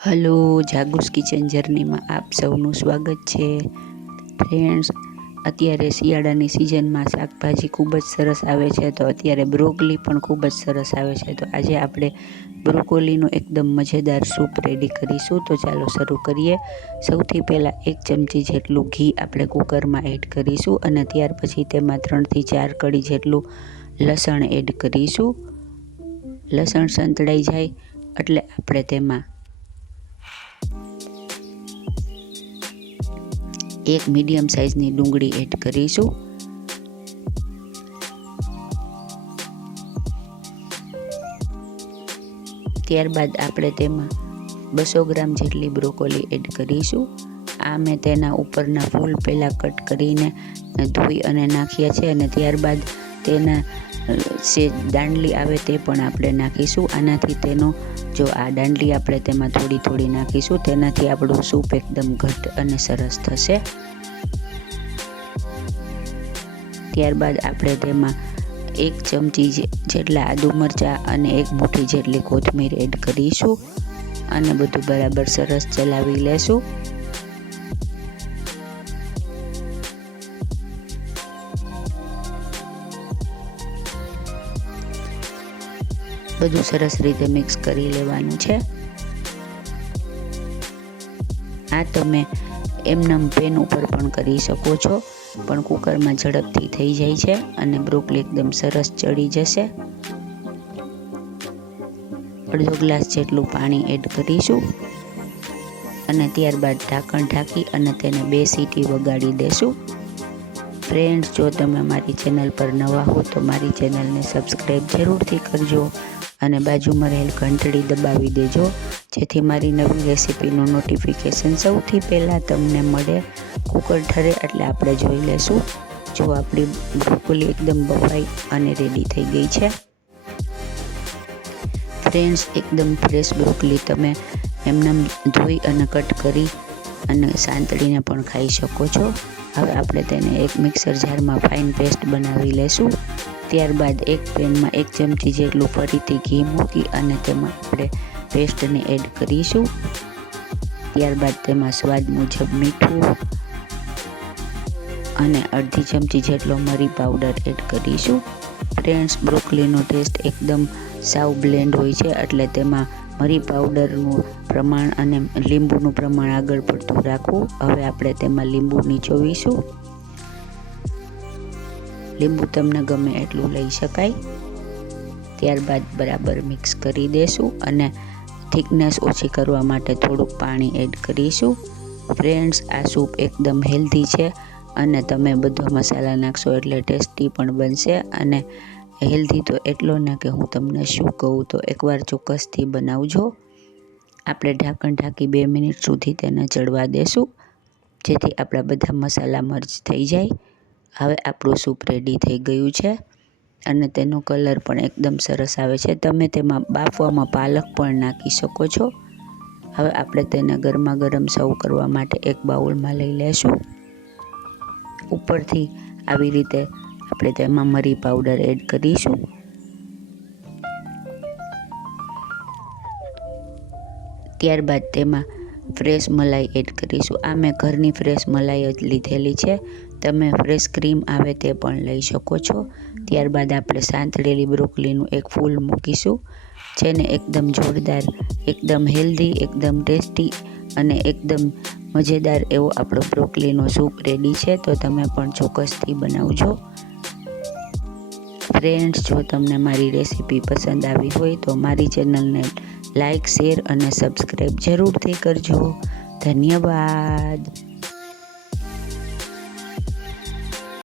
Hello, જાગુસ kitchen જર્નીમાં આપ સૌનું સ્વાગત છે. ફ્રેન્ડ્સ, અત્યારે શિયાળાની સિઝનમાં શાકભાજી ખૂબ જ સરસ આવે છે, તો અત્યારે બ્રોકોલી પણ ખૂબ જ સરસ આવે છે. તો આજે આપણે બ્રોકોલીનો એકદમ મજેદાર સૂપ રેડી કરીશું. તો ચાલો શરૂ કરીએ. સૌથી પહેલાં 1 ચમચી જેટલું ઘી આપણે કુકરમાં એડ કરીશું અને ત્યાર પછી તેમાં 3 થી 4 કળી જેટલું લસણ એડ કરીશું. લસણ સંતળાઈ જાય એટલે આપણે તેમાં 1 મીડિયમ સાઇઝની ડુંગળી એડ કરીશું. ત્યારબાદ આપણે તેમાં 200 ગ્રામ જેટલી બ્રોકોલી એડ કરીશું. આ મેં તેના ઉપરના ફૂલ પહેલાં કટ કરીને ધોઈ અને નાખ્યા છે અને ત્યારબાદ તેના જે દાંડલી આવે તે પણ આપણે નાખીશું. આનાથી તેનો આ દાંડલી આપણે તેમાં થોડી નાખીશું, તેનાથી આપણું સૂપ એકદમ ઘટ અને સરસ થશે. ત્યારબાદ આપણે તેમાં 1 ચમચી જેટલા આદુ મરચાં અને 1 મુઠ્ઠી જેટલી કોથમીર એડ કરીશું અને બધું બરાબર સરસ ચલાવી લેશું. બધું સરસ રીતે મિક્સ કરી લેવાનું છે. આ તમે એમનેમ પેન ઉપર પણ કરી શકો છો, પણ કુકરમાં ઝડપથી થઈ જાય છે અને બ્રોકોલી એકદમ સરસ ચડી જશે. અડધો ગ્લાસ જેટલું પાણી એડ કરીશું અને ત્યારબાદ ઢાંકણ ઢાંકી અને તેને 2 સીટી વગાડી દેશું. ફ્રેન્ડ્સ, જો તમે મારી ચેનલ પર નવા હો તો મારી ચેનલને સબસ્ક્રાઈબ જરૂરથી કરજો અને બાજુમાં રહેલ ઘંટડી દબાવી દેજો, જેથી મારી નવી રેસીપીનું નોટિફિકેશન સૌથી પહેલાં તમને મળે. કુકર ઠરે એટલે આપણે જોઈ લેશું. જો આપણી બ્રોકોલી એકદમ બફાઈ અને રેડી થઈ ગઈ છે. ફ્રેન્ડ્સ, એકદમ ફ્રેશ બ્રોકોલી તમે એમને ધોઈ અને કટ કરી અને સાંતળીને પણ ખાઈ શકો છો. હવે આપણે તેને એક મિક્સર જારમાં ફાઇન પેસ્ટ બનાવી લેશું. ત્યારબાદ એક પેનમાં 1 ચમચી જેટલું ફરીથી ઘી મૂકી અને તેમાં આપણે પેસ્ટને એડ કરીશું. ત્યારબાદ તેમાં સ્વાદ મુજબ મીઠું અને અડધી ચમચી જેટલો મરી પાવડર એડ કરીશું. ફ્રેન્ડ્સ, બ્રોકોલીનો ટેસ્ટ એકદમ સાવ બ્લેન્ડ હોય છે, એટલે તેમાં મરી પાવડરનું પ્રમાણ અને લીંબુનું પ્રમાણ આગળ પડતું રાખવું. હવે આપણે તેમાં લીંબુ નીચોવીશું. લીંબુ તમને ગમે એટલું લઈ શકાય. ત્યારબાદ બરાબર મિક્સ કરી દેશું અને થિકનેસ ઓછી કરવા માટે થોડુંક પાણી એડ કરીશું. ફ્રેન્ડ્સ, આ સૂપ એકદમ હેલ્ધી છે અને તમે બધા મસાલા નાખશો એટલે ટેસ્ટી પણ બનશે. અને હેલ્ધી તો એટલો ને કે હું તમને શું કહું, તો એકવાર ચોક્કસથી બનાવજો. આપણે ઢાંકણ ઢાંકી 2 મિનિટ સુધી તેને ચડવા દેશું, જેથી આપણા બધા મસાલા મર્જ થઈ જાય. હવે આપણું સૂપ રેડી થઈ ગયું છે અને તેનો કલર પણ એકદમ સરસ આવે છે. તમે તેમાં બાફવામાં પાલક પણ નાખી શકો છો. હવે આપણે તેને ગરમા ગરમ સર્વ કરવા માટે એક બાઉલમાં લઈ લેશું. ઉપરથી આવી રીતે આપણે તેમાં મરી પાવડર એડ કરીશું. ત્યારબાદ તેમાં ફ્રેશ મલાઈ એડ કરીશું. આ મેં ઘરની ફ્રેશ મલાઈ જ લીધેલી છે. તમે ફ્રેશ ક્રીમ આવે તે પણ લઈ શકો છો. ત્યારબાદ આપણે સાંતળેલી બ્રોકોલીનું એક ફૂલ મૂકીશું, જેને એકદમ જોરદાર, એકદમ હેલ્ધી, એકદમ ટેસ્ટી અને એકદમ મજેદાર એવો આપણો બ્રોકોલીનો સૂપ રેડી છે. તો તમે પણ ચોક્કસથી બનાવજો. ફ્રેન્ડ્સ, જો તમને મારી રેસીપી પસંદ આવી હોય તો મારી ચેનલને લાઈક, શેર અને સબસ્ક્રાઈબ જરૂરથી કરજો. ધન્યવાદ.